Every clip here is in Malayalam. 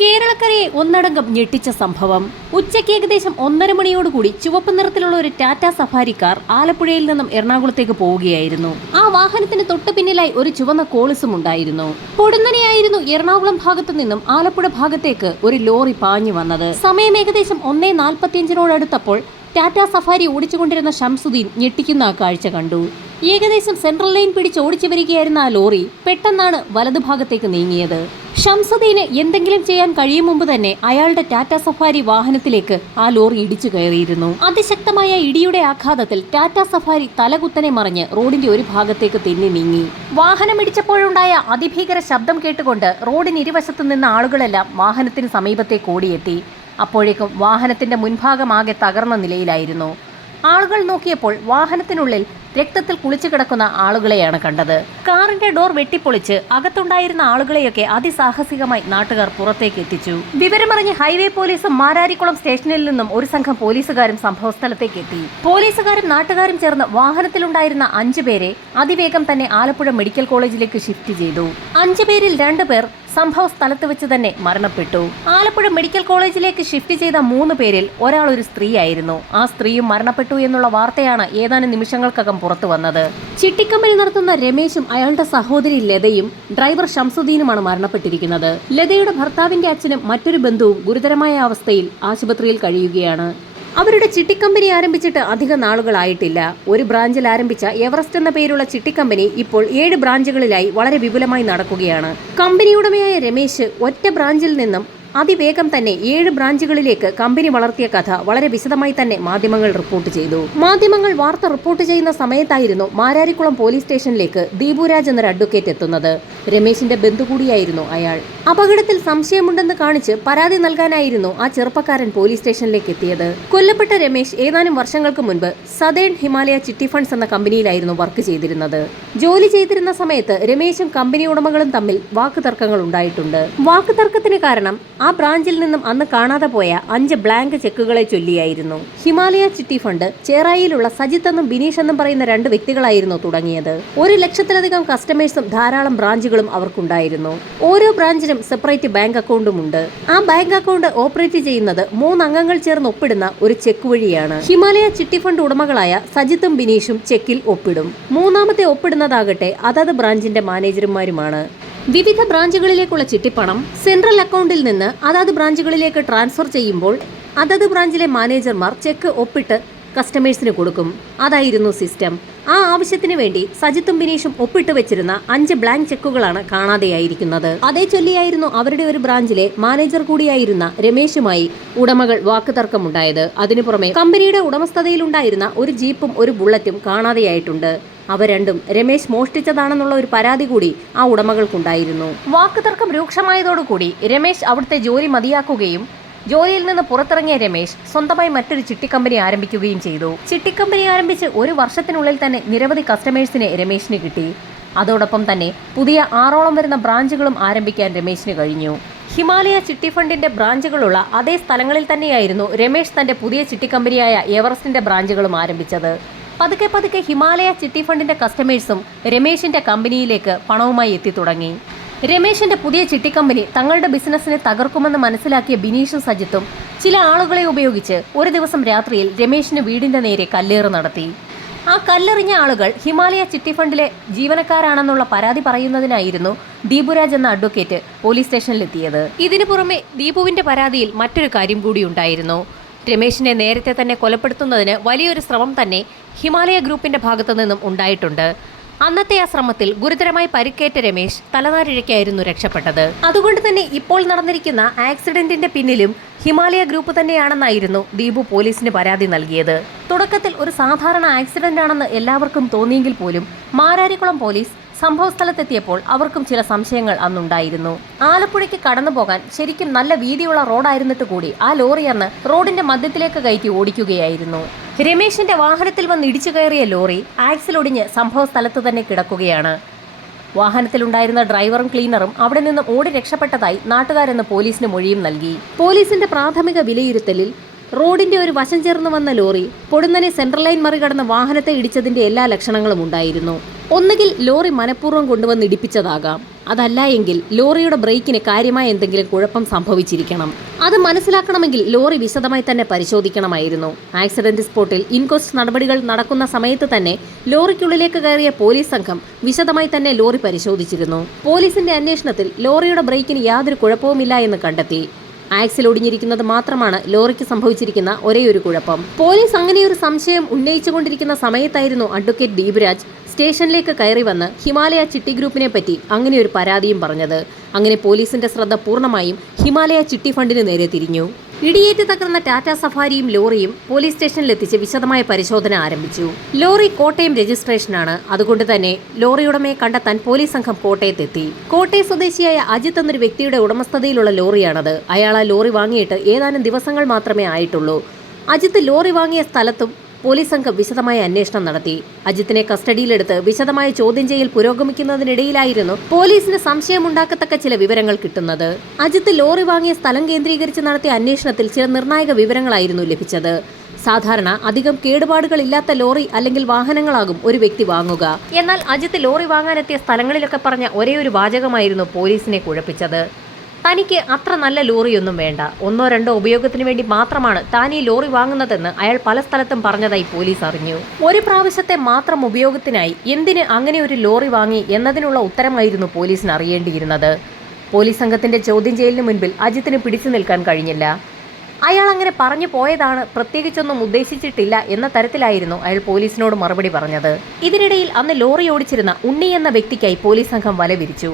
കേരളക്കരയെ ഒന്നടങ്കം ഞെട്ടിച്ച സംഭവം. ഉച്ചയ്ക്ക് ഏകദേശം 1:30 മണിയോടുകൂടി ചുവപ്പ് നിറത്തിലുള്ള ഒരു ടാറ്റ സഫാരി കാർ ആലപ്പുഴയിൽ നിന്നും എറണാകുളത്തേക്ക് പോവുകയായിരുന്നു. ആ വാഹനത്തിന് തൊട്ടു പിന്നിലായി ഒരു ചുവന്ന കോളിസും ഉണ്ടായിരുന്നു. പൊടുന്നനെയായിരുന്നു എറണാകുളം ഭാഗത്തു നിന്നും ആലപ്പുഴ ഭാഗത്തേക്ക് ഒരു ലോറി പാഞ്ഞു വന്നത്. സമയം ഏകദേശം 1:45 ടാറ്റ സഫാരി ഓടിച്ചുകൊണ്ടിരുന്ന ഷംസുദ്ദീൻ ഞെട്ടിക്കുന്ന ആ കാഴ്ച കണ്ടു. ഏകദേശം സെൻട്രൽ ലൈൻ പിടിച്ച് ഓടിച്ചു വരികയായിരുന്ന ആ ലോറി പെട്ടെന്നാണ് വലതുഭാഗത്തേക്ക് നീങ്ങിയത്. ഷംസുദ്ദീന് എന്തെങ്കിലും ചെയ്യാൻ കഴിയും മുമ്പ് തന്നെ അയാളുടെ ടാറ്റ സഫാരി വാഹനത്തിലേക്ക് ആ ലോറി ഇടിച്ചു കയറിയിരുന്നു. അതിശക്തമായ ഇടിയുടെ ആഘാതത്തിൽ ടാറ്റ സഫാരി തലകുത്തനെ മറിഞ്ഞ് റോഡിന്റെ ഒരു ഭാഗത്തേക്ക് തെന്നി നീങ്ങി. വാഹനം ഇടിച്ചപ്പോഴുണ്ടായ അതിഭീകര ശബ്ദം കേട്ടുകൊണ്ട് റോഡിന് ഇരുവശത്തു നിന്ന ആളുകളെല്ലാം വാഹനത്തിന് സമീപത്തേക്ക് ഓടിയെത്തി. അപ്പോഴേക്കും വാഹനത്തിന്റെ മുൻഭാഗമാകെ തകർന്ന നിലയിലായിരുന്നു. ആളുകൾ നോക്കിയപ്പോൾ വാഹനത്തിനുള്ളിൽ രക്തത്തിൽ കുളിച്ചു കിടക്കുന്ന ആളുകളെയാണ് കണ്ടത്. കാറിന്റെ ഡോർ വെട്ടിപ്പൊളിച്ച് അകത്തുണ്ടായിരുന്ന ആളുകളെയൊക്കെ അതിസാഹസികമായി നാട്ടുകാർ പുറത്തേക്ക് എത്തിച്ചു. വിവരമറിഞ്ഞ് ഹൈവേ പോലീസും മാരാരിക്കുളം സ്റ്റേഷനിൽ നിന്നും ഒരു സംഘം പോലീസുകാരും സംഭവസ്ഥലത്തേക്ക് എത്തി. പോലീസുകാരും നാട്ടുകാരും ചേർന്ന് വാഹനത്തിലുണ്ടായിരുന്ന 5 പേരെ അതിവേഗം തന്നെ ആലപ്പുഴ മെഡിക്കൽ കോളേജിലേക്ക് ഷിഫ്റ്റ് ചെയ്തു. 5 പേരിൽ 2 പേർ സംഭവ സ്ഥലത്ത് വെച്ച് തന്നെ മരണപ്പെട്ടു. ആലപ്പുഴ മെഡിക്കൽ കോളേജിലേക്ക് ഷിഫ്റ്റ് ചെയ്ത 3 പേരിൽ ഒരാൾ ഒരു സ്ത്രീയായിരുന്നു. ആ സ്ത്രീയും മരണപ്പെട്ടു എന്നുള്ള വാർത്തയാണ് ഏതാനും നിമിഷങ്ങൾക്കകം പുറത്തു വന്നത്. ചിട്ടിക്കമ്പനി നടത്തുന്ന രമേശും അയാളുടെ സഹോദരി ലതയും ഡ്രൈവർ ഷംസുദ്ദീനുമാണ് മരണപ്പെട്ടിരിക്കുന്നത്. ലതയുടെ ഭർത്താവിന്റെ അച്ഛനും മറ്റൊരു ബന്ധുവും ഗുരുതരമായ അവസ്ഥയിൽ ആശുപത്രിയിൽ കഴിയുകയാണ്. അവരുടെ ചിട്ടിക്കമ്പനി ആരംഭിച്ചിട്ട് അധിക നാളുകളായിട്ടില്ല. ഒരു ബ്രാഞ്ചിൽ ആരംഭിച്ച എവറസ്റ്റ് എന്ന പേരുള്ള ചിട്ടിക്കമ്പനി ഇപ്പോൾ 7 ബ്രാഞ്ചുകളിലായി വളരെ വിപുലമായി നടക്കുകയാണ്. കമ്പനി ഉടമയായ രമേശ് ഒറ്റ ബ്രാഞ്ചിൽ നിന്നും അതിവേഗം തന്നെ 7 ബ്രാഞ്ചുകളിലേക്ക് കമ്പനി വളർത്തിയ കഥ വളരെ വിശദമായി തന്നെ മാധ്യമങ്ങൾ റിപ്പോർട്ട് ചെയ്തു. മാധ്യമങ്ങൾ വാർത്ത റിപ്പോർട്ട് ചെയ്യുന്ന സമയത്തായിരുന്നു മാരാരിക്കുളം പോലീസ് സ്റ്റേഷനിലേക്ക് ദീപുരാജ് എന്നൊരു അഡ്വക്കേറ്റ് എത്തുന്നത്. രമേശിന്റെ ബന്ധു കൂടിയായിരുന്നു അയാൾ. അപകടത്തിൽ സംശയമുണ്ടെന്ന് കാണിച്ച് പരാതി നൽകാനായിരുന്നു ആ ചെറുപ്പക്കാരൻ പോലീസ് സ്റ്റേഷനിലേക്ക് എത്തിയത്. കൊല്ലപ്പെട്ട രമേശ് ഏതാനും വർഷങ്ങൾക്ക് മുൻപ് സതേൺ ഹിമാലയ ചിട്ടി ഫണ്ട്സ് എന്ന കമ്പനിയിലായിരുന്നു വർക്ക് ചെയ്തിരുന്നത്. ജോലി ചെയ്തിരുന്ന സമയത്ത് രമേശും കമ്പനി ഉടമകളും തമ്മിൽ വാക്കുതർക്കങ്ങൾ ഉണ്ടായിട്ടുണ്ട്. വാക്കുതർക്കത്തിന് കാരണം ആ ബ്രാഞ്ചിൽ നിന്നും അന്ന് കാണാതെ പോയ 5 ബ്ലാങ്ക് ചെക്കുകളെ ചൊല്ലിയായിരുന്നു. ഹിമാലയ ചിട്ടി ഫണ്ട് ചേറായിലുള്ള സജിത്ത് എന്നും ബിനീഷ് എന്നും പറയുന്ന 2 വ്യക്തികളായിരുന്നു തുടങ്ങിയത്. 1 ലക്ഷത്തിലധികം കസ്റ്റമേഴ്സും ധാരാളം ബ്രാഞ്ചുകളും അവർക്കുണ്ടായിരുന്നു. ഓരോ ബ്രാഞ്ചിനും സെപ്പറേറ്റ് ബാങ്ക് അക്കൗണ്ടും ഉണ്ട്. ആ ബാങ്ക് അക്കൗണ്ട് ഓപ്പറേറ്റ് ചെയ്യുന്നത് 3 അംഗങ്ങൾ ചേർന്ന് ഒപ്പിടുന്ന ഒരു ചെക്ക് വഴിയാണ്. ഹിമാലയ ചിട്ടി ഫണ്ട് ഉടമകളായ സജിത്തും ബിനീഷും ചെക്കിൽ ഒപ്പിടും. 3ാമത്തെ ഒപ്പിടുന്നതാകട്ടെ അതത് ബ്രാഞ്ചിന്റെ മാനേജർമാരുമാണ്. വിവിധ ബ്രാഞ്ചുകളിലേക്കുള്ള ചിട്ടിപ്പണം സെൻട്രൽ അക്കൗണ്ടിൽ നിന്ന് അതത് ബ്രാഞ്ചുകളിലേക്ക് ട്രാൻസ്ഫർ ചെയ്യുമ്പോൾ അതത് ബ്രാഞ്ചിലെ മാനേജർമാർ ചെക്ക് ഒപ്പിട്ട് കസ്റ്റമേഴ്സിന് കൊടുക്കും. അതായിരുന്നു സിസ്റ്റം. ആ ആവശ്യത്തിന് വേണ്ടി സജിത്തും ബിനീഷും ഒപ്പിട്ട് വെച്ചിരുന്ന 5 ബ്ലാങ്ക് ചെക്കുകളാണ് കാണാതെയായിരിക്കുന്നത്. അതേ ചൊല്ലിയായിരുന്നു അവരുടെ ഒരു ബ്രാഞ്ചിലെ മാനേജർ കൂടിയായിരുന്ന രമേശുമായി ഉടമകൾ വാക്കുതർക്കമുണ്ടായത്. അതിനു പുറമെ കമ്പനിയുടെ ഉടമസ്ഥതയിലുണ്ടായിരുന്ന ഒരു ജീപ്പും ഒരു ബുള്ളറ്റും കാണാതെയായിട്ടുണ്ട്. അവ രണ്ടും രമേശ് മോഷ്ടിച്ചതാണെന്നുള്ള ഒരു പരാതി കൂടി ആ ഉടമകൾക്കുണ്ടായിരുന്നു. വാക്കുതർക്കം രൂക്ഷമായതോടുകൂടി രമേശ് അവിടുത്തെ ജോലി മതിയാക്കുകയും ജോലിയിൽ നിന്ന് പുറത്തിറങ്ങിയ രമേശ് സ്വന്തമായി മറ്റൊരു ചിട്ടിക്കമ്പനി ആരംഭിക്കുകയും ചെയ്തു. ചിട്ടിക്കമ്പനി ആരംഭിച്ച് 1 വർഷത്തിനുള്ളിൽ തന്നെ നിരവധി കസ്റ്റമേഴ്സിനെ രമേശിന് കിട്ടി. അതോടൊപ്പം തന്നെ പുതിയ 6ഓളം വരുന്ന ബ്രാഞ്ചുകളും ആരംഭിക്കാൻ രമേശിന് കഴിഞ്ഞു. ഹിമാലയ ചിട്ടി ഫണ്ടിന്റെ ബ്രാഞ്ചുകളുള്ള അതേ സ്ഥലങ്ങളിൽ തന്നെയായിരുന്നു രമേശ് തന്റെ പുതിയ ചിട്ടിക്കമ്പനിയായ എവറസ്റ്റിന്റെ ബ്രാഞ്ചുകളും ആരംഭിച്ചത്. പതുക്കെ ഹിമാലയ ചിട്ടി ഫണ്ടിന്റെ കസ്റ്റമേഴ്സും രമേശിന്റെ കമ്പനിയിലേക്ക് പണവുമായി എത്തി തുടങ്ങി. രമേശിന്റെ പുതിയ ചിട്ടിക്കമ്പനി തങ്ങളുടെ ബിസിനസ്സിനെ തകർക്കുമെന്ന് മനസ്സിലാക്കിയ ബിനീഷും സജിത്തും ചില ആളുകളെ ഉപയോഗിച്ച് ഒരു ദിവസം രാത്രിയിൽ രമേശിന് വീടിന്റെ നേരെ കല്ലേറ് നടത്തി. ആ കല്ലെറിഞ്ഞ ആളുകൾ ഹിമാലയ ചിട്ടി ഫണ്ടിലെ ജീവനക്കാരാണെന്നുള്ള പരാതി പറയുന്നതിനായിരുന്നു ദീപുരാജ് എന്ന അഡ്വക്കേറ്റ് പോലീസ് സ്റ്റേഷനിലെത്തിയത്. ഇതിനു പുറമെ ദീപുവിന്റെ പരാതിയിൽ മറ്റൊരു കാര്യം കൂടി ഉണ്ടായിരുന്നു. രമേശിനെ നേരത്തെ തന്നെ കൊലപ്പെടുത്തുന്നതിന് വലിയൊരു ശ്രമം തന്നെ ഹിമാലയ ഗ്രൂപ്പിന്റെ ഭാഗത്തു നിന്നും ഉണ്ടായിട്ടുണ്ട്. അന്നത്തെ ആ ശ്രമത്തിൽ ഗുരുതരമായി പരിക്കേറ്റ രമേശ് തലനാരിഴയ്ക്കായിരുന്നു രക്ഷപ്പെട്ടത്. അതുകൊണ്ട് തന്നെ ഇപ്പോൾ നടന്നിരിക്കുന്ന ആക്സിഡന്റിന്റെ പിന്നിലും ഹിമാലയ ഗ്രൂപ്പ് തന്നെയാണെന്നായിരുന്നു ദീപു പോലീസിന് പരാതി നൽകിയത്. തുടക്കത്തിൽ ഒരു സാധാരണ ആക്സിഡന്റ് ആണെന്ന് എല്ലാവർക്കും തോന്നിയെങ്കിൽ പോലും മാരാരിക്കുളം പോലീസ് സംഭവസ്ഥലത്തെത്തിയപ്പോൾ അവർക്കും ചില സംശയങ്ങൾ അന്നുണ്ടായിരുന്നു. ആലപ്പുഴയ്ക്ക് കടന്നു പോകാൻ ശരിക്കും നല്ല വീതിയുള്ള റോഡായിരുന്നിട്ട് കൂടി ആ ലോറി അന്ന് റോഡിന്റെ മധ്യത്തിലേക്ക് കയറ്റി ഓടിക്കുകയായിരുന്നു. രമേശിന്റെ വാഹനത്തിൽ വന്ന് ഇടിച്ചു കയറിയ ലോറി ആക്സിലൊടിഞ്ഞ് സംഭവ സ്ഥലത്ത് തന്നെ കിടക്കുകയാണ്. വാഹനത്തിലുണ്ടായിരുന്ന ഡ്രൈവറും ക്ലീനറും അവിടെ നിന്നും ഓടി രക്ഷപ്പെട്ടതായി നാട്ടുകാരെന്ന് പോലീസിന് മൊഴിയും നൽകി. പോലീസിന്റെ പ്രാഥമിക വിലയിരുത്തലിൽ റോഡിന്റെ ഒരു വശം ചേർന്ന് വന്ന ലോറി പൊടുന്നനെ സെൻട്രൽ ലൈൻ മറികടന്ന് വാഹനത്തെ ഇടിച്ചതിന്റെ എല്ലാ ലക്ഷണങ്ങളും ഉണ്ടായിരുന്നു. ഒന്നുകിൽ ലോറി മനഃപൂർവ്വം കൊണ്ടുവന്ന് ഇടിപ്പിച്ചതാകാം, അതല്ല എങ്കിൽ ലോറിയുടെ ബ്രേക്കിന് കാര്യമായ എന്തെങ്കിലും കുഴപ്പം സംഭവിച്ചിരിക്കണം. അത് മനസ്സിലാക്കണമെങ്കിൽ ലോറി വിശദമായി തന്നെ പരിശോധിക്കണമായിരുന്നു. ആക്സിഡന്റ് സ്പോട്ടിൽ ഇൻക്വസ്റ്റ് നടപടികൾ നടക്കുന്ന സമയത്ത് തന്നെ ലോറിക്കുള്ളിലേക്ക് കയറിയ പോലീസ് സംഘം വിശദമായി തന്നെ ലോറി പരിശോധിച്ചിരുന്നു. പോലീസിന്റെ അന്വേഷണത്തിൽ ലോറിയുടെ ബ്രേക്കിന് യാതൊരു കുഴപ്പവുമില്ല എന്ന് കണ്ടെത്തി. ആക്സിൽ ഒടിഞ്ഞിരിക്കുന്നത് മാത്രമാണ് ലോറിക്ക് സംഭവിച്ചിരിക്കുന്ന ഒരേയൊരു കുഴപ്പം. പോലീസ് അങ്ങനെയൊരു സംശയം ഉന്നയിച്ചുകൊണ്ടിരിക്കുന്ന സമയത്തായിരുന്നു അഡ്വക്കേറ്റ് ദീപരാജ് സ്റ്റേഷനിലേക്ക് കയറി വന്ന് ഹിമാലയ ചിട്ടി ഗ്രൂപ്പിനെ പറ്റി അങ്ങനെ ഒരു പരാതിയും പറഞ്ഞത്. അങ്ങനെ പോലീസിന്റെ ശ്രദ്ധ പൂർണ്ണമായും ഹിമാലയ ചിട്ടി ഫണ്ടിന് നേരെ തിരിഞ്ഞു. ഇടിയേറ്റ് തകർന്ന ടാറ്റ സഫാരിയും ലോറിയും പോലീസ് സ്റ്റേഷനിലെത്തിച്ച് വിശദമായ പരിശോധന ആരംഭിച്ചു. ലോറി കോട്ടയം രജിസ്ട്രേഷനാണ്. അതുകൊണ്ട് തന്നെ ലോറിയുടമയെ കണ്ടെത്താൻ പോലീസ് സംഘം കോട്ടയത്തെത്തി. കോട്ടയം സ്വദേശിയായ അജിത്ത് എന്നൊരു വ്യക്തിയുടെ ഉടമസ്ഥതയിലുള്ള ലോറിയാണത്. അയാൾ ആ ലോറി വാങ്ങിയിട്ട് ഏതാനും ദിവസങ്ങൾ മാത്രമേ ആയിട്ടുള്ളൂ. അജിത്ത് ലോറി വാങ്ങിയ സ്ഥലത്തും പോലീസ് സംഘം വിശദമായ അന്വേഷണം നടത്തി. അജിത്തിനെ കസ്റ്റഡിയിലെടുത്ത് വിശദമായ ചോദ്യം ചെയ്യൽ പുരോഗമിക്കുന്നതിനിടയിലായിരുന്നു പോലീസിന് സംശയമുണ്ടാക്കത്തക്ക ചില വിവരങ്ങൾ കിട്ടുന്നത്. അജിത്ത് ലോറി വാങ്ങിയ സ്ഥലം കേന്ദ്രീകരിച്ച് നടത്തിയ അന്വേഷണത്തിൽ ചില നിർണായക വിവരങ്ങളായിരുന്നു ലഭിച്ചത്. സാധാരണ അധികം കേടുപാടുകൾ ഇല്ലാത്ത ലോറി അല്ലെങ്കിൽ വാഹനങ്ങളാകും ഒരു വ്യക്തി വാങ്ങുക. എന്നാൽ അജിത്ത് ലോറി വാങ്ങാനെത്തിയ സ്ഥലങ്ങളിലൊക്കെ പറഞ്ഞ ഒരേ ഒരു വാചകമായിരുന്നു പോലീസിനെ കുഴപ്പിച്ചത്. തനിക്ക് അത്ര നല്ല ലോറിയൊന്നും വേണ്ട, 1-2 ഉപയോഗത്തിന് വേണ്ടി മാത്രമാണ് താൻ ഈ ലോറി വാങ്ങുന്നതെന്ന് അയാൾ പല സ്ഥലത്തും പറഞ്ഞതായി പോലീസ് അറിഞ്ഞു. ഒരു പ്രാവശ്യത്തെ മാത്രം ഉപയോഗത്തിനായി എന്തിന് അങ്ങനെ ഒരു ലോറി വാങ്ങി എന്നതിനുള്ള ഉത്തരമായിരുന്നു പോലീസിന് അറിയേണ്ടിയിരുന്നത്. പോലീസ് സംഘത്തിന്റെ ചോദ്യം ചെയ്യലിന് മുൻപിൽ അജിത്തിന് പിടിച്ചു നിൽക്കാൻ കഴിഞ്ഞില്ല. അയാൾ അങ്ങനെ പറഞ്ഞു പോയതാണ്, പ്രത്യേകിച്ചൊന്നും ഉദ്ദേശിച്ചിട്ടില്ല എന്ന തരത്തിലായിരുന്നു അയാൾ പോലീസിനോട് മറുപടി പറഞ്ഞത്. ഇതിനിടയിൽ അന്ന് ലോറി ഓടിച്ചിരുന്ന ഉണ്ണി എന്ന വ്യക്തിക്കായി പോലീസ് സംഘം വല വിരിച്ചു.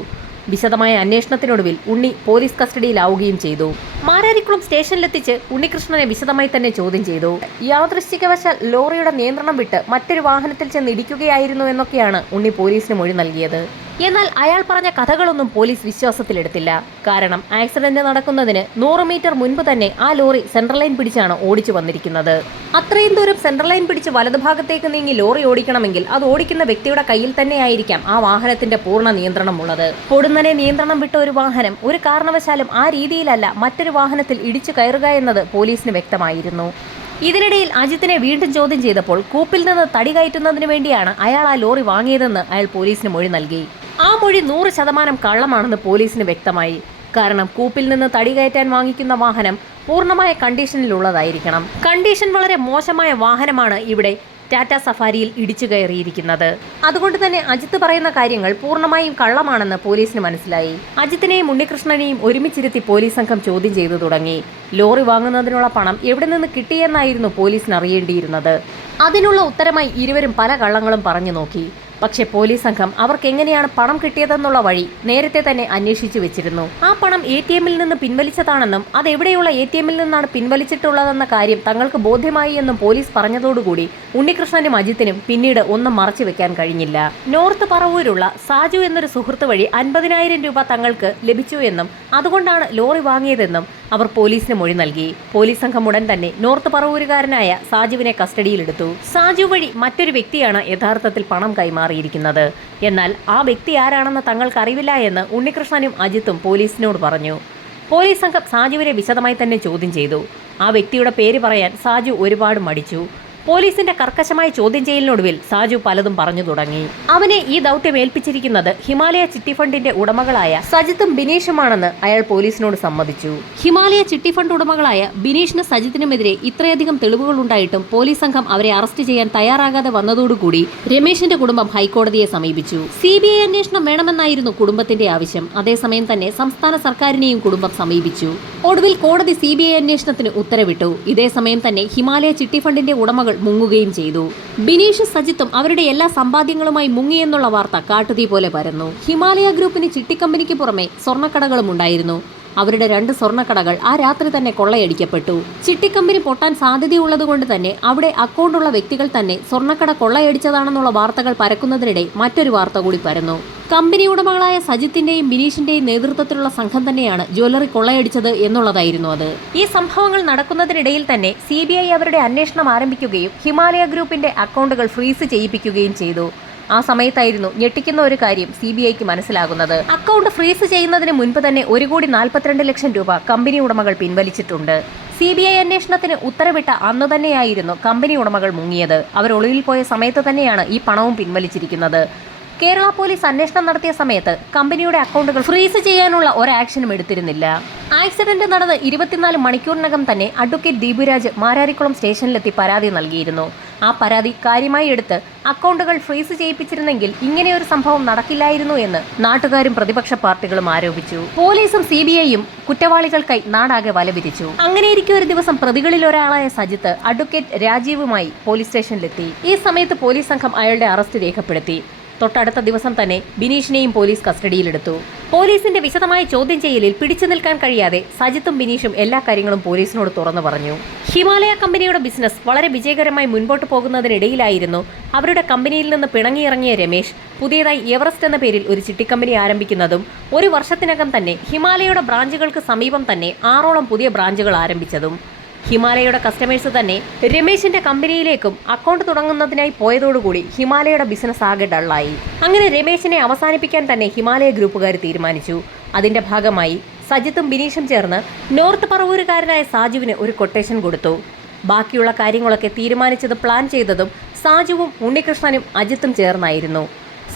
വിശദമായ അന്വേഷണത്തിനൊടുവിൽ ഉണ്ണി പോലീസ് കസ്റ്റഡിയിലാവുകയും ചെയ്തു. മാരാരിക്കുളം സ്റ്റേഷനിലെത്തിച്ച് ഉണ്ണികൃഷ്ണനെ വിശദമായി തന്നെ ചോദ്യം ചെയ്തു. യാദൃശ്ചികവശാൽ ലോറിയുടെ നിയന്ത്രണം വിട്ട് മറ്റൊരു വാഹനത്തിൽ ചെന്ന് ഇടിക്കുകയായിരുന്നു എന്നൊക്കെയാണ് ഉണ്ണി പോലീസിന് മൊഴി നൽകിയത്. എന്നാൽ അയാൾ പറഞ്ഞ കഥകളൊന്നും പോലീസ് വിശ്വാസത്തിലെടുത്തില്ല. കാരണം ആക്സിഡന്റ് നടക്കുന്നതിന് 100 മീറ്റർ മുൻപ് തന്നെ ആ ലോറി സെൻട്രൽ ലൈൻ പിടിച്ചാണ് ഓടിച്ചു വന്നിരിക്കുന്നത്. അത്രയും ദൂരം സെൻട്രൽ ലൈൻ പിടിച്ച് വലതുഭാഗത്തേക്ക് നീങ്ങി ലോറി ഓടിക്കണമെങ്കിൽ അത് ഓടിക്കുന്ന വ്യക്തിയുടെ കയ്യിൽ തന്നെയായിരിക്കാം ആ വാഹനത്തിന്റെ പൂർണ്ണ നിയന്ത്രണമുള്ളത്. പൊടുന്നനെ നിയന്ത്രണം വിട്ട ഒരു വാഹനം ഒരു കാരണവശാലും ആ രീതിയിലല്ല മറ്റൊരു വാഹനത്തിൽ ഇടിച്ചു കയറുക എന്നത് പോലീസിന് വ്യക്തമായിരുന്നു. ഇതിനിടയിൽ അജിത്തിനെ വീണ്ടും ചോദ്യം ചെയ്തപ്പോൾ കൂപ്പിൽ നിന്ന് തടി കയറ്റുന്നതിന് വേണ്ടിയാണ് അയാൾ ആ ലോറി വാങ്ങിയതെന്ന് അയാൾ പോലീസിന് മൊഴി നൽകി. ആ മൊഴി 100% കള്ളമാണെന്ന് പോലീസിന് വ്യക്തമായി. കാരണം കൂപ്പിൽ നിന്ന് തടി കയറ്റാൻ വാങ്ങിക്കുന്ന വാഹനം പൂർണ്ണമായ കണ്ടീഷനിലുള്ളതായിരിക്കണം. കണ്ടീഷൻ വളരെ മോശമായ വാഹനമാണ് ഇവിടെ ടാറ്റ സഫാരിയിൽ ഇടിച്ചു കയറിയിരിക്കുന്നത്. അതുകൊണ്ട് തന്നെ അജിത്ത് പറയുന്ന കാര്യങ്ങൾ പൂർണ്ണമായും കള്ളമാണെന്ന് പോലീസിന് മനസ്സിലായി. അജിത്തിനെയും ഉണ്ണികൃഷ്ണനെയും ഒരുമിച്ചിരുത്തി പോലീസ് സംഘം ചോദ്യം ചെയ്തു തുടങ്ങി. ലോറി വാങ്ങുന്നതിനുള്ള പണം എവിടെ നിന്ന് കിട്ടിയെന്നായിരുന്നു പോലീസിന് അറിയേണ്ടിയിരുന്നത്. അതിനുള്ള ഉത്തരമായി ഇരുവരും പല കള്ളങ്ങളും പറഞ്ഞു നോക്കി. പക്ഷേ പോലീസ് സംഘം അവർക്ക് എങ്ങനെയാണ് പണം കിട്ടിയതെന്നുള്ള വഴി നേരത്തെ തന്നെ അന്വേഷിച്ചു വെച്ചിരുന്നു. ആ പണം ATM-ൽ നിന്ന് പിൻവലിച്ചതാണെന്നും അതെവിടെയുള്ള ATM-ൽ നിന്നാണ് പിൻവലിച്ചിട്ടുള്ളതെന്ന കാര്യം തങ്ങൾക്ക് ബോധ്യമായി എന്നും പോലീസ് പറഞ്ഞതോടുകൂടി ഉണ്ണികൃഷ്ണനും അജിത്തിനും പിന്നീട് ഒന്നും മറച്ചു വെക്കാൻ കഴിഞ്ഞില്ല. നോർത്ത് പറവൂരുള്ള സാജു എന്നൊരു സുഹൃത്ത് വഴി 50,000 രൂപ തങ്ങൾക്ക് ലഭിച്ചു എന്നും അതുകൊണ്ടാണ് ലോറി വാങ്ങിയതെന്നും അവർ പോലീസിന് മൊഴി നൽകി. പോലീസ് സംഘം ഉടൻ തന്നെ നോർത്ത് പറവൂരുകാരനായ സാജുവിനെ കസ്റ്റഡിയിലെടുത്തു. സാജു വഴി മറ്റൊരു വ്യക്തിയാണ് യഥാർത്ഥത്തിൽ പണം കൈമാറിയിരിക്കുന്നത്. എന്നാൽ ആ വ്യക്തി ആരാണെന്ന് തങ്ങൾക്കറിവില്ല എന്ന് ഉണ്ണികൃഷ്ണനും അജിത്തും പോലീസിനോട് പറഞ്ഞു. പോലീസ് സംഘം സാജുവിനെ വിശദമായി തന്നെ ചോദ്യം ചെയ്തു. ആ വ്യക്തിയുടെ പേര് പറയാൻ സാജു ഒരുപാട് മടിച്ചു. പോലീസിന്റെ കർക്കശമായ ചോദ്യം ചെയ്യലിനൊടുവിൽ സാജു പലതും പറഞ്ഞു തുടങ്ങി. അവനെ ഈ ദൗത്യം ഏൽപ്പിച്ചിരിക്കുന്നത് ഹിമാലയ ചിട്ടി ഫണ്ടിന്റെ ഉടമകളായ സജിത്തും ബിനീഷുമാണെന്ന് അയാൾ പോലീസിനോട് സമ്മതിച്ചു. ഹിമാലയ ചിട്ടി ഫണ്ട് ഉടമകളായ ബിനീഷിന് സജിത്തിനുമെതിരെ ഇത്രയധികം തെളിവുകൾ ഉണ്ടായിട്ടും പോലീസ് സംഘം അവരെ അറസ്റ്റ് ചെയ്യാൻ തയ്യാറാകാതെ വന്നതോടുകൂടി രമേശിന്റെ കുടുംബം ഹൈക്കോടതിയെ സമീപിച്ചു. CBI അന്വേഷണം വേണമെന്നായിരുന്നു കുടുംബത്തിന്റെ ആവശ്യം. അതേസമയം തന്നെ സംസ്ഥാന സർക്കാരിനെയും കുടുംബം സമീപിച്ചു. ഒടുവിൽ കോടതി CBI അന്വേഷണത്തിന് ഉത്തരവിട്ടു. ഇതേസമയം തന്നെ ഹിമാലയ ചിട്ടി ഫണ്ടിന്റെ ഉടമകൾ മുങ്ങുകയും ചെയ്തു. ബിനീഷ് സജിത്തും അവരുടെ എല്ലാ സമ്പാദ്യങ്ങളുമായി മുങ്ങിയെന്നുള്ള വാർത്ത കാട്ടുതീ പോലെ പരന്നു. ഹിമാലയ ഗ്രൂപ്പിന് ചിട്ടിക്കമ്പനിക്ക് പുറമെ സ്വർണ്ണക്കടകളും ഉണ്ടായിരുന്നു. അവരുടെ 2 സ്വർണ്ണക്കടകൾ ആ രാത്രി തന്നെ കൊള്ളയടിക്കപ്പെട്ടു. ചിട്ടിക്കമ്പനി പൊട്ടാൻ സാധ്യതയുള്ളതുകൊണ്ട് തന്നെ അവിടെ അക്കൗണ്ടുള്ള വ്യക്തികൾ തന്നെ സ്വർണ്ണക്കട കൊള്ളയടിച്ചതാണെന്നുള്ള വാർത്തകൾ പരക്കുന്നതിനിടെ മറ്റൊരു വാർത്ത കൂടി പരന്നു. കമ്പനി ഉടമകളായ സജിത്തിന്റെയും ബിനീഷിന്റെയും നേതൃത്വത്തിലുള്ള സംഘം തന്നെയാണ് ജ്വല്ലറി കൊള്ളയടിച്ചത് എന്നുള്ളതായിരുന്നു അത്. ഈ സംഭവങ്ങൾ നടക്കുന്നതിനിടയിൽ തന്നെ CBI അവരുടെ അന്വേഷണം ആരംഭിക്കുകയും ഹിമാലയ ഗ്രൂപ്പിന്റെ അക്കൗണ്ടുകൾ ഫ്രീസ് ചെയ്യിപ്പിക്കുകയും ചെയ്തു. ആ സമയത്തായിരുന്നു ഞെട്ടിക്കുന്ന ഒരു കാര്യം CBIക്ക് മനസ്സിലാകുന്നത്. അക്കൗണ്ട് ഫ്രീസ് ചെയ്യുന്നതിന് മുൻപ് തന്നെ 1,42 ലക്ഷം രൂപ കമ്പനി ഉടമകൾ പിൻവലിച്ചിട്ടുണ്ട്. CBI അന്വേഷണത്തിന് ഉത്തരവിട്ട അന്ന് തന്നെയായിരുന്നു കമ്പനി ഉടമകൾ മുങ്ങിയത്. അവർ ഒളിവിൽ പോയ സമയത്ത് തന്നെയാണ് ഈ പണവും പിൻവലിച്ചിരിക്കുന്നത്. കേരള പോലീസ് അന്വേഷണം നടത്തിയ സമയത്ത് കമ്പനിയുടെ അക്കൗണ്ടുകൾ ഫ്രീസ് ചെയ്യാനുള്ള ഒരു ആക്ഷനും എടുത്തിരുന്നില്ല. ആക്സിഡന്റ് നടന്ന് 24 മണിക്കൂറിനകം തന്നെ അഡ്വക്കേറ്റ് ദീപുരാജ് മാരാരിക്കുളം സ്റ്റേഷനിലെത്തി പരാതി നൽകിയിരുന്നു. ആ പരാതി കാര്യമായി എടുത്ത് അക്കൗണ്ടുകൾ ഫ്രീസ് ചെയ്യിപ്പിച്ചിരുന്നെങ്കിൽ ഇങ്ങനെയൊരു സംഭവം നടക്കില്ലായിരുന്നു എന്ന് നാട്ടുകാരും പ്രതിപക്ഷ പാർട്ടികളും ആരോപിച്ചു. പോലീസും CBIയും കുറ്റവാളികൾക്കായി നാടാകെ വലവിരിച്ചു. അങ്ങനെയിരിക്കെ ഒരു ദിവസം പ്രതികളിൽ ഒരാളായ സജിത്ത് അഡ്വക്കേറ്റ് രാജീവുമായി പോലീസ് സ്റ്റേഷനിലെത്തി. ഈ സമയത്ത് പോലീസ് സംഘം അയാളുടെ അറസ്റ്റ് രേഖപ്പെടുത്തി. തൊട്ടടുത്ത ദിവസം തന്നെ ബിനീഷിനെയും പോലീസ് കസ്റ്റഡിയിലെടുത്തു. പോലീസിന്റെ വിശദമായ ചോദ്യം ചെയ്യലിൽ പിടിച്ചു നിൽക്കാൻ കഴിയാതെ സജിത്തും ബിനീഷും എല്ലാ കാര്യങ്ങളും പോലീസിനോട് തുറന്നു പറഞ്ഞു. ഹിമാലയ കമ്പനിയുടെ ബിസിനസ് വളരെ വിജയകരമായി മുൻപോട്ട് പോകുന്നതിനിടയിലായിരുന്നു അവരുടെ കമ്പനിയിൽ നിന്ന് പിണങ്ങിയിറങ്ങിയ രമേശ് പുതിയതായി എവറസ്റ്റ് എന്ന പേരിൽ ഒരു ചിട്ടിക്കമ്പനി ആരംഭിക്കുന്നതും 1 വർഷത്തിനകം തന്നെ ഹിമാലയയുടെ ബ്രാഞ്ചുകൾക്ക് സമീപം തന്നെ 6ഓളം പുതിയ ബ്രാഞ്ചുകൾ ആരംഭിച്ചതും. ഹിമാലയയുടെ കസ്റ്റമേഴ്സ് തന്നെ രമേശിന്റെ കമ്പനിയിലേക്കും അക്കൗണ്ട് തുടങ്ങുന്നതിനായി പോയതോടുകൂടി ഹിമാലയയുടെ ബിസിനസ് ആകെ ഡള്ളായി. അങ്ങനെ രമേശിനെ അവസാനിപ്പിക്കാൻ തന്നെ ഹിമാലയ ഗ്രൂപ്പുകാർ തീരുമാനിച്ചു. അതിന്റെ ഭാഗമായി സജിത്തും ബിനീഷും ചേർന്ന് നോർത്ത് പറവൂരുകാരനായ സാജുവിന് ഒരു കൊട്ടേഷൻ കൊടുത്തു. ബാക്കിയുള്ള കാര്യങ്ങളൊക്കെ തീരുമാനിച്ചതും പ്ലാൻ ചെയ്തതും സാജുവും ഉണ്ണികൃഷ്ണനും അജിത്തും ചേർന്നായിരുന്നു.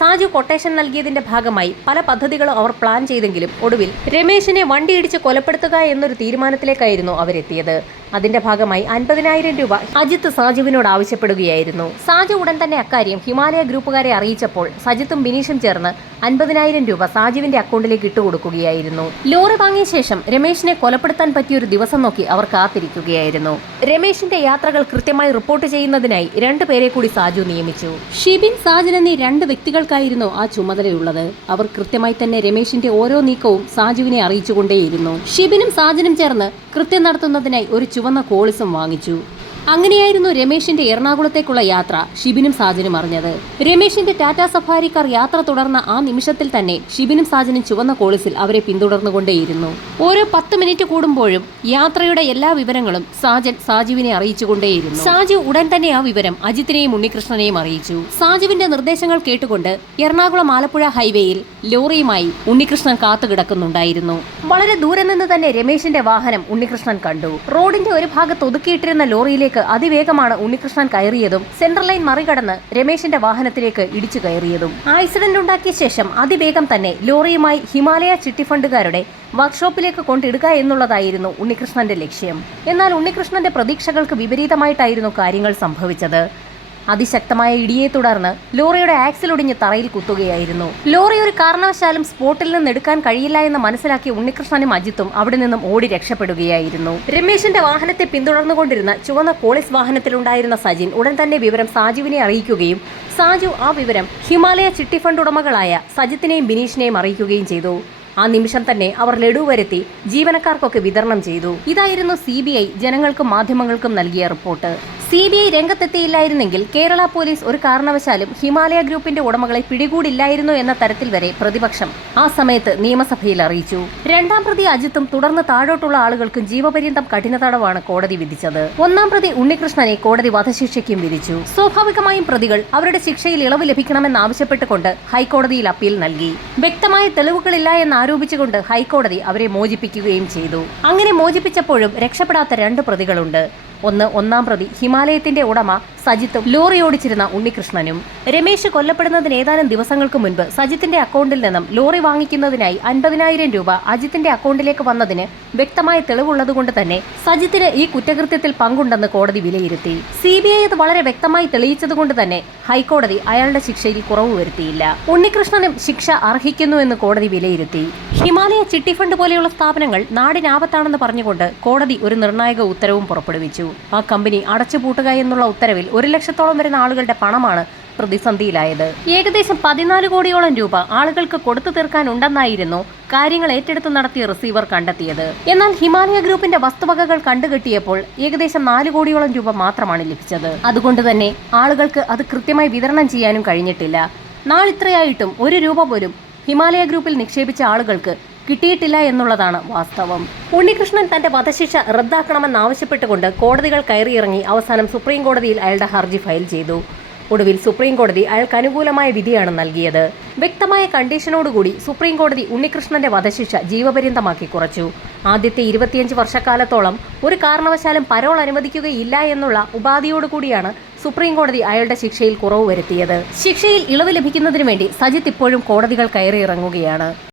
സാജു കൊട്ടേഷൻ നൽകിയതിന്റെ ഭാഗമായി പല പദ്ധതികളും അവർ പ്ലാൻ ചെയ്തെങ്കിലും ഒടുവിൽ രമേശിനെ വണ്ടിയിടിച്ച് കൊലപ്പെടുത്തുക എന്നൊരു തീരുമാനത്തിലേക്കായിരുന്നു അവരെത്തിയത്. അതിന്റെ ഭാഗമായി 50,000 രൂപ അജിത്ത് സാജുവിനോട് ആവശ്യപ്പെടുകയായിരുന്നു. സാജു ഉടൻ തന്നെ അക്കാര്യം ഹിമാലയ ഗ്രൂപ്പുകാരെ അറിയിച്ചപ്പോൾ സജിത്തും ബിനീഷും ചേർന്ന് 50,000 രൂപ സാജുവിന്റെ അക്കൗണ്ടിലേക്ക് ഇട്ടുകൊടുക്കുകയായിരുന്നു. ലോറി വാങ്ങിയ ശേഷം രമേശിനെ കൊലപ്പെടുത്താൻ പറ്റിയൊരു ദിവസം നോക്കി അവർ കാത്തിരിക്കുകയായിരുന്നു. രമേശിന്റെ യാത്രകൾ കൃത്യമായി റിപ്പോർട്ട് ചെയ്യുന്നതിനായി 2 പേരെ കൂടി സാജു നിയമിച്ചു. ഷിബിൻ, സാജൻ എന്നീ 2 വ്യക്തികൾക്കായിരുന്നു ആ ചുമതലയുള്ളത്. അവർ കൃത്യമായി തന്നെ രമേശിന്റെ ഓരോ നീക്കവും സാജുവിനെ അറിയിച്ചുകൊണ്ടേയിരുന്നു. ഷിബിനും സാജനും ചേർന്ന് കൃത്യം നടത്തുന്നതിനായി ഒരു ചുവന്ന കോളിസും വാങ്ങിച്ചു. അങ്ങനെയായിരുന്നു രമേശിന്റെ എറണാകുളത്തേക്കുള്ള യാത്ര ഷിബിനും സാജനും അറിഞ്ഞത്. രമേശിന്റെ ടാറ്റ സഫാരി കാർ യാത്ര തുടർന്ന ആ നിമിഷത്തിൽ തന്നെ ഷിബിനും സാജനും ചുവന്ന കോളിസിൽ അവരെ പിന്തുടർന്നുകൊണ്ടേയിരുന്നു. ഓരോ 10 മിനിറ്റ് കൂടുമ്പോഴും യാത്രയുടെ എല്ലാ വിവരങ്ങളും സാജൻ സാജുവിനെ അറിയിച്ചുകൊണ്ടേയിരുന്നു. സാജു ഉടൻ തന്നെ ആ വിവരം അജിത്തിനെയും ഉണ്ണികൃഷ്ണനെയും അറിയിച്ചു. സാജുവിന്റെ നിർദ്ദേശങ്ങൾ കേട്ടുകൊണ്ട് എറണാകുളം ആലപ്പുഴ ഹൈവേയിൽ ലോറിയുമായി ഉണ്ണികൃഷ്ണൻ കാത്തുകിടക്കുന്നുണ്ടായിരുന്നു. വളരെ ദൂരെ നിന്ന് തന്നെ രമേശിന്റെ വാഹനം ഉണ്ണികൃഷ്ണൻ കണ്ടു. റോഡിന്റെ ഒരു ഭാഗത്ത് ഒതുക്കിയിട്ടിരുന്ന ലോറിയിലേക്ക് അതിവേഗമാണ് ഉണ്ണികൃഷ്ണൻ കയറിയതും സെൻട്രൽ ലൈൻ മറികടന്ന് രമേശിന്റെ വാഹനത്തിലേക്ക് ഇടിച്ചു കയറിയതും. ആക്സിഡന്റ് ഉണ്ടാക്കിയ ശേഷം അതിവേഗം തന്നെ ലോറിയുമായി ഹിമാലയ ചിട്ടി ഫണ്ടുകാരുടെ വർക്ക്ഷോപ്പിലേക്ക് കൊണ്ടിടുക എന്നുള്ളതായിരുന്നു ഉണ്ണികൃഷ്ണന്റെ ലക്ഷ്യം. എന്നാൽ ഉണ്ണികൃഷ്ണന്റെ പ്രതീക്ഷകൾക്ക് വിപരീതമായിട്ടായിരുന്നു കാര്യങ്ങൾ സംഭവിച്ചത്. അതിശക്തമായ ഇടിയെ തുടർന്ന് ലോറിയുടെ ആക്സിൽ ഒടിഞ്ഞ് തറയിൽ കുത്തുകയായിരുന്നു. ലോറി ഒരു കാരണവശാലും സ്പോട്ടിൽ നിന്ന് എടുക്കാൻ കഴിയില്ല എന്ന് മനസ്സിലാക്കിയ ഉണ്ണികൃഷ്ണനും അജിത്തും അവിടെ നിന്നും ഓടി രക്ഷപ്പെടുകയായിരുന്നു. രമേശിന്റെ വാഹനത്തെ പിന്തുടർന്നുകൊണ്ടിരുന്ന ചുവന്ന കോളിസ് വാഹനത്തിലുണ്ടായിരുന്ന സജിൻ ഉടൻ തന്നെ വിവരം സാജുവിനെ അറിയിക്കുകയും സാജു ആ വിവരം ഹിമാലയ ചിട്ടി ഫണ്ട് ഉടമകളായ സജിത്തിനെയും ബിനീഷിനെയും അറിയിക്കുകയും ചെയ്തു. ആ നിമിഷം തന്നെ അവർ ലഡു വരുത്തി ജീവനക്കാർക്കൊക്കെ വിതരണം ചെയ്തു. ഇതായിരുന്നു CBI ജനങ്ങൾക്കും മാധ്യമങ്ങൾക്കും നൽകിയ റിപ്പോർട്ട്. CBI രംഗത്തെത്തിയില്ലായിരുന്നെങ്കിൽ കേരള പോലീസ് ഒരു കാരണവശാലും ഹിമാലയ ഗ്രൂപ്പിന്റെ ഉടമകളെ പിടികൂടില്ലായിരുന്നു എന്ന തരത്തിൽ വരെ പ്രതിപക്ഷം ആ സമയത്ത് നിയമസഭയിൽ അറിയിച്ചു. 2ാം പ്രതി അജിത്തും തുടർന്ന് താഴോട്ടുള്ള ആളുകൾക്കും ജീവപര്യന്തം കഠിന തടവാണ് കോടതി വിധിച്ചത്. 1ാം പ്രതി ഉണ്ണികൃഷ്ണനെ കോടതി വധശിക്ഷയ്ക്കും വിധിച്ചു. സ്വാഭാവികമായും പ്രതികൾ അവരുടെ ശിക്ഷയിൽ ഇളവ് ലഭിക്കണമെന്നാവശ്യപ്പെട്ടുകൊണ്ട് ഹൈക്കോടതിയിൽ അപ്പീൽ നൽകി. വ്യക്തമായ തെളിവുകളില്ല എന്നാരോപിച്ചുകൊണ്ട് ഹൈക്കോടതി അവരെ മോചിപ്പിക്കുകയും ചെയ്തു. അങ്ങനെ മോചിപ്പിച്ചപ്പോഴും രക്ഷപ്പെടാത്ത 2 പ്രതികളുണ്ട്. ഒന്ന് 1ാം പ്രതി ഹിമാലയത്തിന്റെ ഉടമ സജിത്തും ലോറി ഓടിച്ചിരുന്ന ഉണ്ണികൃഷ്ണനും. രമേശ് കൊല്ലപ്പെടുന്നതിന് ഏതാനും ദിവസങ്ങൾക്ക് മുൻപ് സജിത്തിന്റെ അക്കൗണ്ടിൽ നിന്നും ലോറി വാങ്ങിക്കുന്നതിനായി 50,000 രൂപ അജിത്തിന്റെ അക്കൗണ്ടിലേക്ക് വന്നതിന് വ്യക്തമായ തെളിവുള്ളതുകൊണ്ട് തന്നെ സജിത്തിന് ഈ കുറ്റകൃത്യത്തിൽ പങ്കുണ്ടെന്ന് കോടതി വിലയിരുത്തി. CBI അത് വളരെ വ്യക്തമായി തെളിയിച്ചതുകൊണ്ട് തന്നെ ഹൈക്കോടതി അയാളുടെ ശിക്ഷയിൽ കുറവ് വരുത്തിയില്ല. ഉണ്ണികൃഷ്ണനും ശിക്ഷ അർഹിക്കുന്നുവെന്ന് കോടതി വിലയിരുത്തി. ഹിമാലയ ചിട്ടി ഫണ്ട് പോലെയുള്ള സ്ഥാപനങ്ങൾ നാടിനാപത്താണെന്ന് പറഞ്ഞുകൊണ്ട് കോടതി ഒരു നിർണായക ഉത്തരവും പുറപ്പെടുവിച്ചു. ആ കമ്പനി അടച്ചുപൂട്ടുക എന്നുള്ള ഉത്തരവിൽ 1 ലക്ഷത്തോളം വരുന്ന ആളുകളുടെ പണമാണ് പ്രതിസന്ധിയിലായത്. ഏകദേശം 14 കോടിയോളം രൂപ ആളുകൾക്ക് കൊടുത്തു തീർക്കാനുണ്ടെന്നായിരുന്നു കാര്യങ്ങൾ ഏറ്റെടുത്ത് നടത്തിയ റിസീവർ കണ്ടെത്തിയത്. എന്നാൽ ഹിമാലയ ഗ്രൂപ്പിന്റെ വസ്തുവകകൾ കണ്ടുകെട്ടിയപ്പോൾ ഏകദേശം 4 കോടിയോളം രൂപ മാത്രമാണ് ലഭിച്ചത്. അതുകൊണ്ട് തന്നെ ആളുകൾക്ക് അത് കൃത്യമായി വിതരണം ചെയ്യാനും കഴിഞ്ഞിട്ടില്ല. നാളിത്രയായിട്ടും 1 രൂപ പോലും ഹിമാലയ ഗ്രൂപ്പിൽ നിക്ഷേപിച്ച ആളുകൾക്ക് കിട്ടിയിട്ടില്ല എന്നുള്ളതാണ് വാസ്തവം. ഉണ്ണികൃഷ്ണൻ തന്റെ വധശിക്ഷ റദ്ദാക്കണമെന്നാവശ്യപ്പെട്ടുകൊണ്ട് കോടതികൾ കയറിയിറങ്ങി അവസാനം സുപ്രീം കോടതിയിൽ അയാളുടെ ഹർജി ഫയൽ ചെയ്തു. ഒടുവിൽ സുപ്രീം കോടതി അയാൾക്ക് അനുകൂലമായ വിധിയാണ് നൽകിയത്. വ്യക്തമായ കണ്ടീഷനോടുകൂടി സുപ്രീം കോടതി ഉണ്ണികൃഷ്ണന്റെ വധശിക്ഷ ജീവപര്യന്തമാക്കി കുറച്ചു. ആദ്യത്തെ 25 വർഷക്കാലത്തോളം ഒരു കാരണവശാലും പരോൾ അനുവദിക്കുകയില്ല എന്നുള്ള ഉപാധിയോടുകൂടിയാണ് സുപ്രീം കോടതി അയാളുടെ ശിക്ഷയിൽ കുറവ് വരുത്തിയത്. ശിക്ഷയിൽ ഇളവ് ലഭിക്കുന്നതിനു വേണ്ടി സജിത്ത് ഇപ്പോഴും കോടതികൾ കയറിയിറങ്ങുകയാണ്.